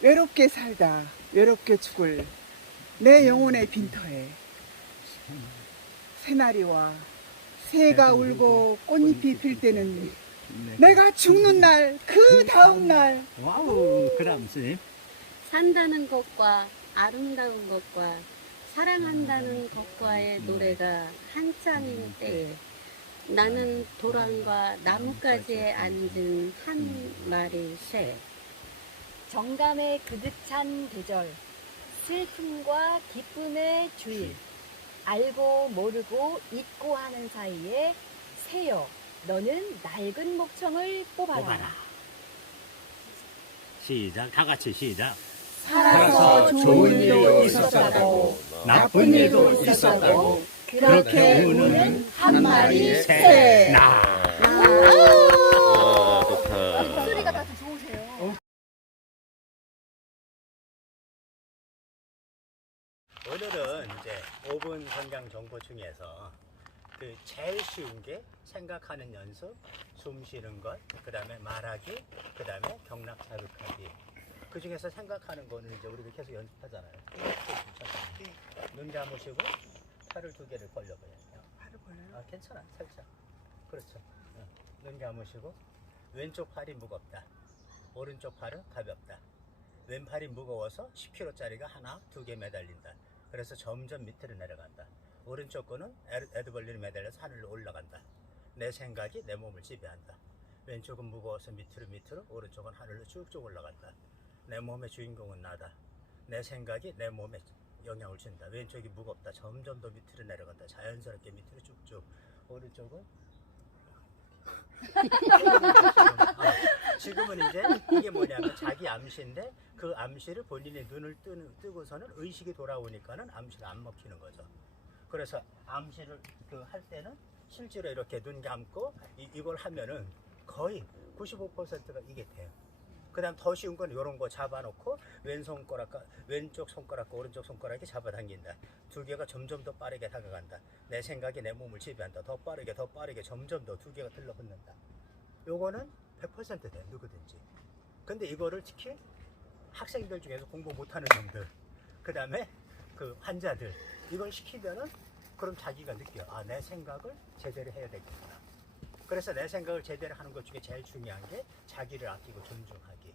외롭게 살다 외롭게 죽을 내 영혼의 빈터에 새나리와 새가 울고 꽃잎이 필 때는 내가 죽는 날 그 다음 날. 와우, 그다음 선생님. 산다는 것과 아름다운 것과 사랑한다는 것과의 노래가 한창인 때에 나는 도랑과 나뭇가지에 앉은 한 마리 새 정감의 그득한 계절, 슬픔과 기쁨의 주일, 알고 모르고 잊고 하는 사이에 새여, 너는 낡은 목청을 뽑아라. 뽑아라. 시작. 다 같이 시작. 살아서 좋은 일도 있었다고 나쁜 일도 있었다고 그렇게 우는 한 마리 새 나. 아, 5분 성경 정보 중에서 그 제일 쉬운 게 생각하는 연습, 숨 쉬는 것, 그 다음에 말하기, 그 다음에 경락 자극하기. 그 중에서 생각하는 거는 이제 우리가 계속 연습하잖아요. 눈 감으시고 팔을 두 개를 벌려봐요. 아, 괜찮아. 살짝. 그렇죠. 어. 눈 감으시고 왼쪽 팔이 무겁다. 오른쪽 팔은 가볍다. 왼팔이 무거워서 10kg짜리가 하나, 두 개 매달린다. 그래서 점점 밑으로 내려간다. 오른쪽 거는 에드- 에드벌리를 매달려서 하늘로 올라간다. 내 생각이 내 몸을 지배한다. 왼쪽은 무거워서 밑으로 밑으로, 오른쪽은 하늘로 쭉쭉 올라간다. 내 몸의 주인공은 나다. 내 생각이 내 몸에 영향을 준다. 왼쪽이 무겁다. 점점 더 밑으로 내려간다. 자연스럽게 밑으로 쭉쭉. 오른쪽은 아, 지금은 이제 이게 뭐냐면 자기 암시인데 그 암시를 본인의 눈을 뜨는, 뜨고서는 의식이 돌아오니까는 암시가 안 먹히는 거죠. 그래서 암시를 그 할 때는 실제로 이렇게 눈 감고 이, 이걸 하면은 거의 95%가 이게 돼요. 그 다음 더 쉬운 건 이런 거 잡아놓고 왼 손가락과 왼쪽 손가락과 오른쪽 손가락이 잡아당긴다. 두 개가 점점 더 빠르게 다가간다. 내 생각이 내 몸을 지배한다. 더 빠르게 더 빠르게 점점 더 두 개가 들러붙는다. 요거는 100%돼 누구든지. 근데 이거를 특히 학생들 중에서 공부 못하는 놈들, 그 다음에 그 환자들 이걸 시키면은 그럼 자기가 느껴 아 내 생각을 제대로 해야 되겠구나. 그래서 내 생각을 제대로 하는 것 중에 제일 중요한 게 자기를 아끼고 존중하기.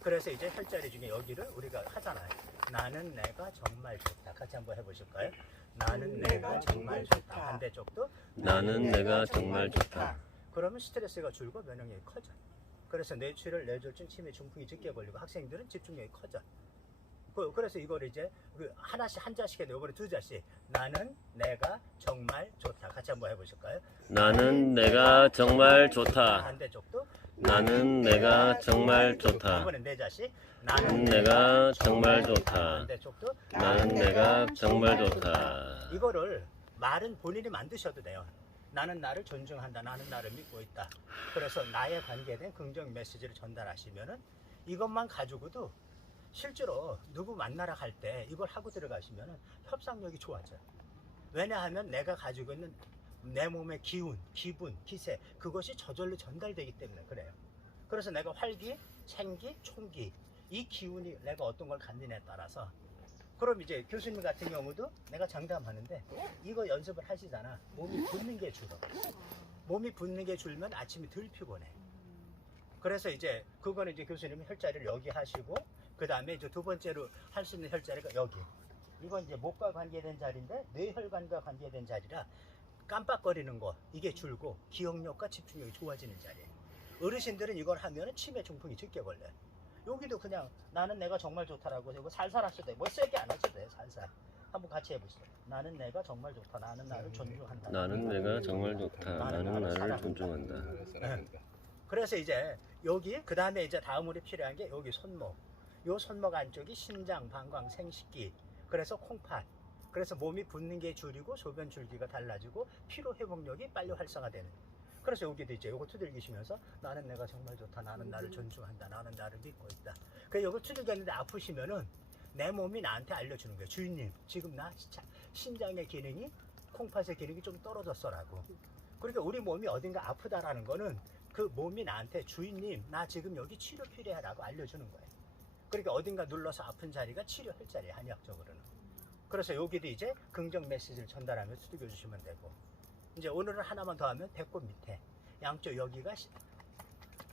그래서 이제 혈자리 중에 여기를 우리가 하잖아요. 나는 내가 정말 좋다. 같이 한번 해보실까요? 나는 내가 정말 좋다. 반대쪽도 나는 내가 정말 좋다. 그러면 스트레스가 줄고 면역력이 커져. 그래서 뇌출혈, 뇌졸중, 치매, 중풍이 적게 걸리고 학생들은 집중력이 커져. 그, 그래서 이걸 이제 그 하나씩 한 자씩 해도 이번에 두 자씩 나는 내가 정말 좋다. 같이 한번 해보실까요? 나는 내가 정말 좋다. 반대쪽도 나는 내가 정말 좋다. 이번엔 네 자씩 나는 내가 정말 좋다. 반대쪽도 나는 내가 정말 좋다. 이거를 말은 본인이 만드셔도 돼요. 나는 나를 존중한다. 나는 나를 믿고 있다. 그래서 나에 관계된 긍정 메시지를 전달하시면은 이것만 가지고도 실제로 누구 만나러 갈 때 이걸 하고 들어가시면은 협상력이 좋아져요. 왜냐하면 내가 가지고 있는 내 몸의 기운, 기분, 기세 그것이 저절로 전달되기 때문에 그래요. 그래서 내가 활기, 생기, 총기 이 기운이 내가 어떤 걸 갖느냐에 따라서 그럼 이제 교수님 같은 경우도 내가 장담하는데 이거 연습을 하시잖아. 몸이 붓는 게 줄어. 몸이 붓는 게 줄면 아침이 덜 피곤해. 그래서 이제 그거는 이제 교수님은 혈자리를 여기 하시고 그 다음에 이제 두 번째로 할 수 있는 혈자리가 여기. 이건 이제 목과 관계된 자리인데 뇌혈관과 관계된 자리라 깜빡거리는 거 이게 줄고 기억력과 집중력이 좋아지는 자리예요. 어르신들은 이걸 하면 치매 중풍이 적게 걸려요. 여기도 그냥 나는 내가 정말 좋다라고 이거 살살 하셔도 돼. 뭐 세게 안 하셔도 돼. 살살. 한번 같이 해보시죠. 나는 내가 정말 좋다. 나는 나를 존중한다. 나는 내가 정말 좋다. 나는 나를 존중한다. 그래서 이제 여기 그 다음에 이제 다음으로 필요한 게 여기 손목. 요 손목 안쪽이 신장, 방광, 생식기. 그래서 콩팥. 그래서 몸이 붓는 게 줄이고 소변 줄기가 달라지고 피로 회복력이 빨리 활성화되는. 그래서 여기도 이제 요거 두들기시면서 나는 내가 정말 좋다. 나는 나를 존중한다. 나는 나를 믿고 있다. 그 요거 두들겼는데 아프시면은 내 몸이 나한테 알려주는 거예요. 주인님, 지금 나 진짜 신장의 기능이 콩팥의 기능이 좀 떨어졌어라고. 그러니까 우리 몸이 어딘가 아프다라는 거는 그 몸이 나한테 주인님, 나 지금 여기 치료 필요해라고 알려주는 거예요. 그러니까 어딘가 눌러서 아픈 자리가 치료할 자리야 한의학적으로는. 그래서 여기도 이제 긍정 메시지를 전달하며 두들겨 주시면 되고 이제 오늘은 하나만 더 하면 배꼽 밑에 양쪽 여기가 시-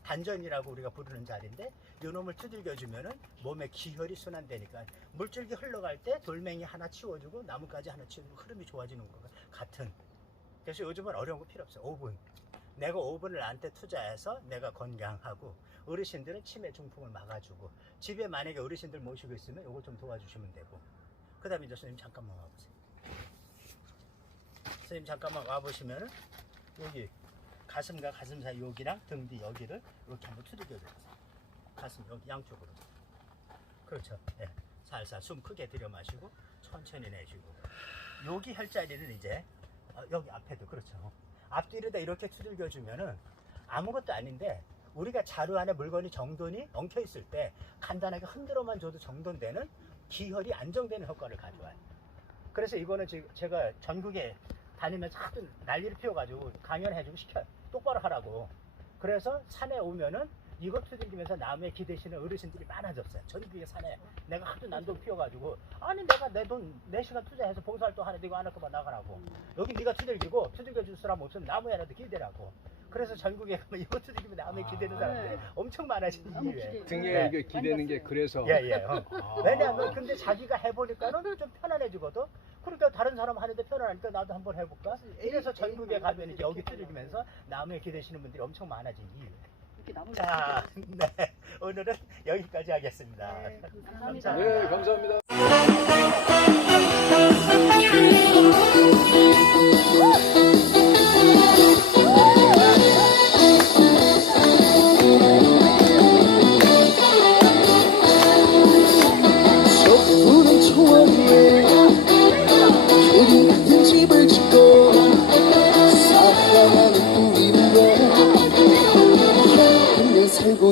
단전이라고 우리가 부르는 자리인데 요 놈을 두들겨 주면은 몸에 기혈이 순환되니까 물줄기 흘러갈 때 돌멩이 하나 치워주고 나뭇가지 하나 치워주고 흐름이 좋아지는 거가 같은. 그래서 요즘은 어려운 거 필요 없어요. 5분 내가 5분을 나한테 투자해서 내가 건강하고 어르신들은 치매 중풍을 막아주고 집에 만약에 어르신들 모시고 있으면 요거 좀 도와주시면 되고. 그 다음에 이제 선생님 잠깐만 와보세요 선생님 잠깐만 와보시면은 여기 가슴과 가슴 사이 여기랑 등 뒤 여기를 이렇게 한번 두들겨 주세요 가슴 여기 양쪽으로 그렇죠 예. 살살 숨 크게 들여 마시고 천천히 내쉬고 여기 할 자리는 이제 어, 여기 앞에도 그렇죠 앞뒤로다 이렇게 두들겨 주면은 아무것도 아닌데 우리가 자루 안에 물건이 정돈이 엉켜 있을 때 간단하게 흔들어만 줘도 정돈되는 기혈이 안정되는 효과를 가져와요. 그래서 이거는 지금 제가 전국에 다니면서 하도 난리를 피워가지고 강연해주고 시켜요. 똑바로 하라고. 그래서 산에 오면은 이것 두들기면서 남의 기대시는 어르신들이 많아졌어요. 전국에 산에 내가 하도 난동 피워가지고 아니 내가 내 돈 내 시간 투자해서 봉사활동 하는데 이거 안 할 거면 나가라고. 여기 네가 두들기고 두들겨 줄 사람 없으면 나무에라도 기대라고. 그래서 전국에 가면 이거 두들기면 남의 기대는 사람들이 엄청 많아진 이유예요. 등에 네. 이게 기대는 게 그래서 예, 예. 어. 왜냐하면 근데 자기가 해보니까는 좀 편안해지거든. 그러니까 다른 사람 하는데 편안하니까 나도 한번 해볼까? 이래서 전국에 가면 이제 여기 두들기면서 나무에 기대시는 분들이 엄청 많아진 이유. 자, 네. 오늘은 여기까지 하겠습니다. 네, 감사합니다. 네 감사합니다.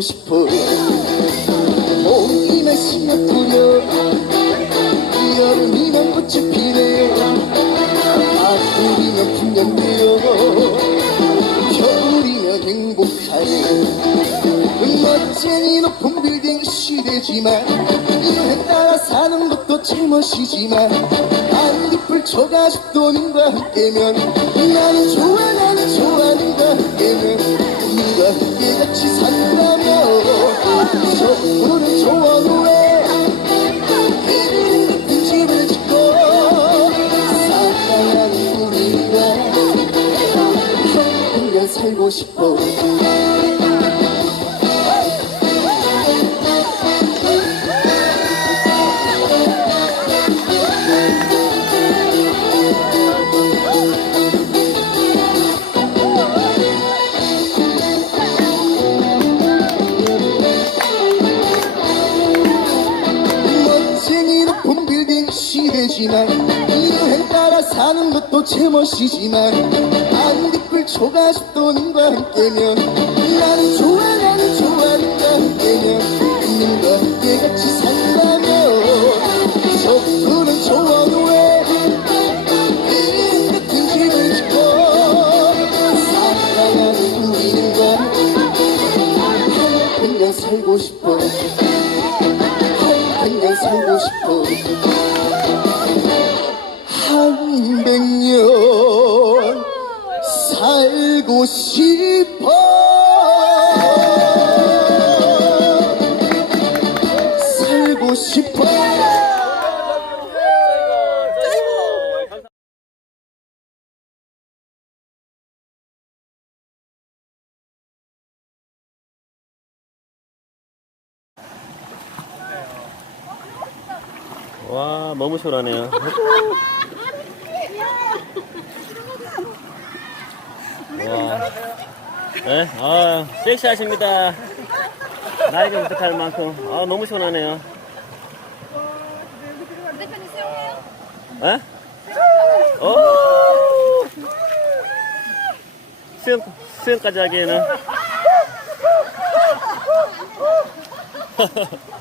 싶어 몸이나 심을 뿌려 여름이면 꽃이 피네. 가을이면 풍년되어 겨울이면 행복하네 멋쟁이 높은 빌딩 시대지만 이에 따라 사는 것도 제멋이지만 안디풀 초가집 돈인과 함께면 나는 좋아 나는 좋아 누가 함께면 저 푸른 초원 후에 같은 집을 짓고 사랑하는 우리가 한편 살고 싶어 제멋이지만 안디풀 초가집 돈과 함께면 나는 좋아 나는 좋아 누가 함께면 님과 함께 같이 저 푸른 초원 후에 이름 같은 집을 짓고 사랑하는 우리는과 한편 살고 싶어. 한편 살고 싶어 싶어 와 너무 시원하네요. 와. 네, 아 섹시하십니다. 나이가 부탁할 만큼 아 너무 시원하네요. 대표님 수영해요? 에? 오! 수영 수영까지 하기에는